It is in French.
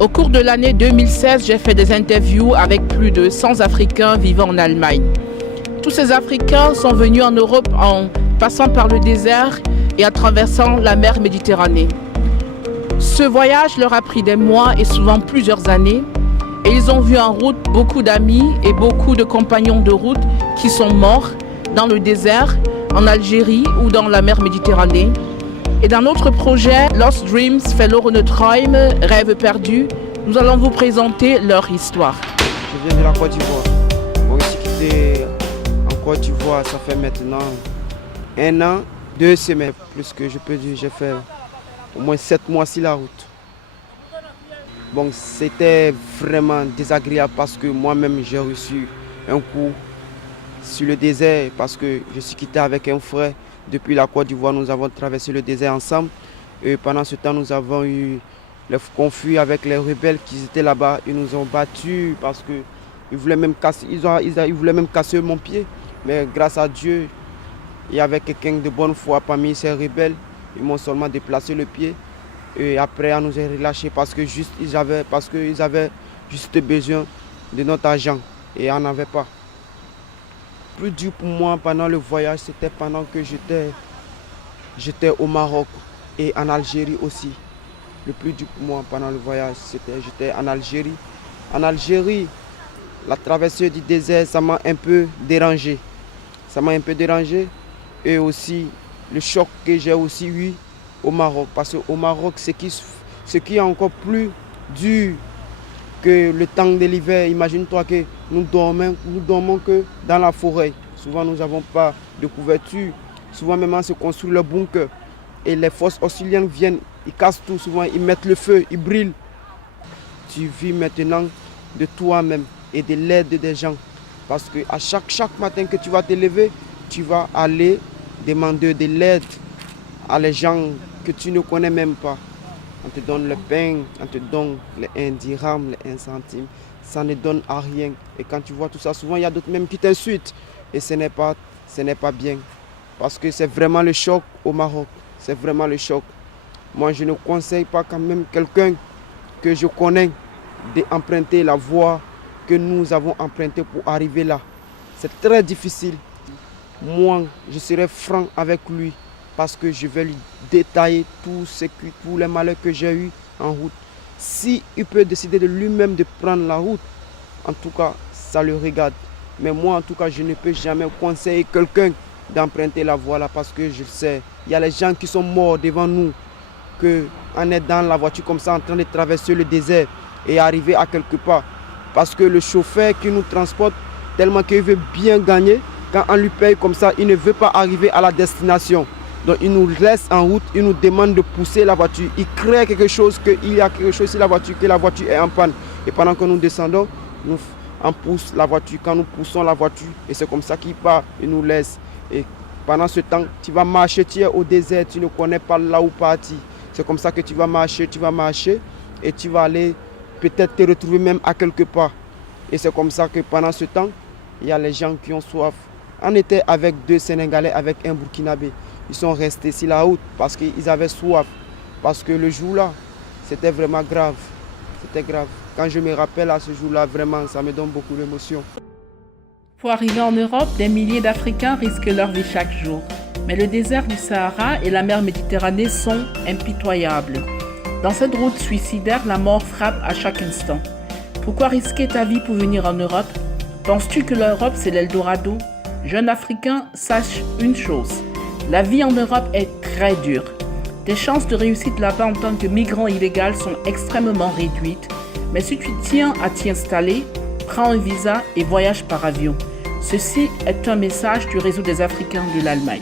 Au cours de l'année 2016, j'ai fait des interviews avec plus de 100 Africains vivant en Allemagne. Tous ces Africains sont venus en Europe en passant par le désert et en traversant la mer Méditerranée. Ce voyage leur a pris des mois et souvent plusieurs années et ils ont vu en route beaucoup d'amis et beaucoup de compagnons de route qui sont morts dans le désert, en Algérie ou dans la mer Méditerranée. Et dans notre projet Lost Dreams, Verlorene Träume, Rêves perdus, nous allons vous présenter leur histoire. Je viens de la Côte d'Ivoire. Bon, ici quitté en Côte d'Ivoire, ça fait maintenant 1 an, 2 semaines, plus que je peux dire. J'ai fait au moins 7 mois sur la route. Bon, c'était vraiment désagréable parce que moi-même j'ai reçu un coup sur le désert parce que je suis quitté avec un frère. Depuis la Côte d'Ivoire, nous avons traversé le désert ensemble. Et pendant ce temps, nous avons eu le conflit avec les rebelles qui étaient là-bas. Ils nous ont battus parce qu'ils voulaient même casser mon pied. Mais grâce à Dieu, il y avait quelqu'un de bonne foi parmi ces rebelles. Ils m'ont seulement déplacé le pied. Et après, on nous a relâchés parce qu'ils avaient juste besoin de notre argent. Et on n'avait pas. Le plus dur pour moi pendant le voyage, c'était pendant que j'étais au Maroc et en Algérie aussi. Le plus dur pour moi pendant le voyage, j'étais en Algérie. En Algérie, la traversée du désert, ça m'a un peu dérangé. Et aussi le choc que j'ai aussi eu au Maroc. Parce qu'au Maroc, ce qui est encore plus dur que le temps de l'hiver. Imagine-toi que nous dormons que dans la forêt. Souvent, nous n'avons pas de couverture. Souvent, même, on se construit le bunker. Et les forces auxiliaires viennent, ils cassent tout. Souvent, ils mettent le feu, ils brûlent. Tu vis maintenant de toi-même et de l'aide des gens. Parce que à chaque matin que tu vas te lever, tu vas aller demander de l'aide à les gens que tu ne connais même pas. On te donne le pain, on te donne les 1 dirham, les 1 centime. Ça ne donne à rien. Et quand tu vois tout ça, souvent il y a d'autres même qui t'insultent. Et ce n'est pas bien. Parce que c'est vraiment le choc au Maroc. C'est vraiment le choc. Moi, je ne conseille pas quand même quelqu'un que je connais d'emprunter la voie que nous avons empruntée pour arriver là. C'est très difficile. Moi, je serai franc avec lui. Parce que je vais lui détailler tous les malheurs que j'ai eus en route. Si il peut décider de lui-même de prendre la route, en tout cas, ça le regarde. Mais moi, en tout cas, je ne peux jamais conseiller quelqu'un d'emprunter la voie là parce que je sais, il y a les gens qui sont morts devant nous, qu'on est dans la voiture comme ça en train de traverser le désert et arriver à quelque part. Parce que le chauffeur qui nous transporte, tellement qu'il veut bien gagner, quand on lui paye comme ça, il ne veut pas arriver à la destination. Donc il nous laisse en route, il nous demande de pousser la voiture. Il crée quelque chose, qu'il y a quelque chose sur la voiture, que la voiture est en panne. Et pendant que nous descendons, on pousse la voiture. Quand nous poussons la voiture, et c'est comme ça qu'il part, il nous laisse. Et pendant ce temps, tu vas marcher, tu es au désert, tu ne connais pas là où partir. C'est comme ça que tu vas marcher et tu vas aller peut-être te retrouver même à quelque part. Et c'est comme ça que pendant ce temps, il y a les gens qui ont soif. On était avec 2 Sénégalais, avec un Burkinabé. Ils sont restés sur la route parce qu'ils avaient soif. Parce que le jour-là, c'était vraiment grave. C'était grave. Quand je me rappelle à ce jour-là, vraiment, ça me donne beaucoup d'émotion. Pour arriver en Europe, des milliers d'Africains risquent leur vie chaque jour. Mais le désert du Sahara et la mer Méditerranée sont impitoyables. Dans cette route suicidaire, la mort frappe à chaque instant. Pourquoi risquer ta vie pour venir en Europe? Penses-tu que l'Europe, c'est l'Eldorado? Jeune Africain, sache une chose. La vie en Europe est très dure. Tes chances de réussite là-bas en tant que migrant illégal sont extrêmement réduites. Mais si tu tiens à t'y installer, prends un visa et voyage par avion. Ceci est un message du réseau des Africains de l'Allemagne.